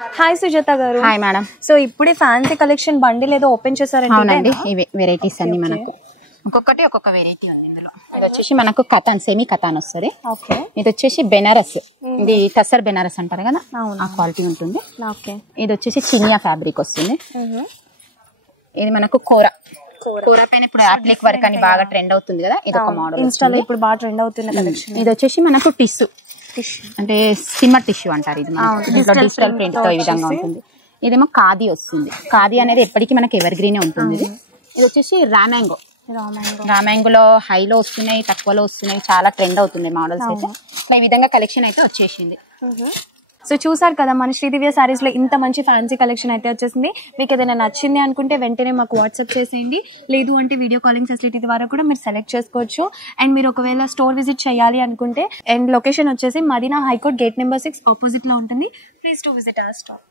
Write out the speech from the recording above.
Hi Sujatha గారు. Hi madam. So ఇప్పుడే fancy collection bundle ఏదో ఓపెన్ చేశారంటే అవునండి, ఇవి వెరైటీస్ అన్ని మనకు ఒక్కొక్కటి ఒక్కొక్క వెరైటీ ఉంది ఇందులో. ఇది వచ్చేసి మనకు కథాన్, సెమీ కథాన్ వస్తుంది. ఓకే. ఇది వచ్చేసి బెనారస్, ఇది టసర్ బెనారస్ అంటారు కదా, ఆ క్వాలిటీ ఉంటుంది. ఓకే. ఇది వచ్చేసి చినియా ఫ్యాబ్రిక్ వస్తుంది. ఇది మనకు కోరా పైన ఇప్పుడు అప్లిక్ వర్క్ అని బాగా ట్రెండ్ అవుతుంది కదా, ఇది ఒక మోడల్ ఇన్స్టాలో ఇప్పుడు బాగా ట్రెండ్ అవుతున్న కలెక్షన్. ఇది వచ్చేసి మనకు టిష్యూ అంటే సిమ్మర్ టిష్యూ అంటారు. ఇది డిజిటల్ ప్రింట్ తో ఈ విధంగా ఉంటుంది. ఇదేమో ఖాదీ వస్తుంది. ఖాదీ అనేది ఎప్పటికీ మనకి ఎవర్ గ్రీనే ఉంటుంది. ఇది వచ్చేసి రామాంగోలో హైలో వస్తున్నాయి, తక్కువలో వస్తున్నాయి, చాలా ట్రెండ్ అవుతుంది మోడల్స్ అయితే. ఈ విధంగా కలెక్షన్ అయితే వచ్చేసింది. సో చూసారు కదా, మన శ్రీదివ్య సారీస్ లో ఇంత మంచి ఫ్యాన్సీ కలెక్షన్ అయితే వచ్చేసింది. మీకు ఏదైనా నచ్చింది అనుకుంటే వెంటనే మాకు వాట్సాప్ చేసేయండి, లేదు అంటే వీడియో కాలింగ్ ఫెసిలిటీ ద్వారా కూడా మీరు సెలెక్ట్ చేసుకోవచ్చు. అండ్ మీరు ఒకవేళ స్టోర్ విజిట్ చేయాలి అనుకుంటే, అండ్ లొకేషన్ వచ్చేసి Madina High Court gate number 6 opposite లో ఉంటుంది. Please to visit our store.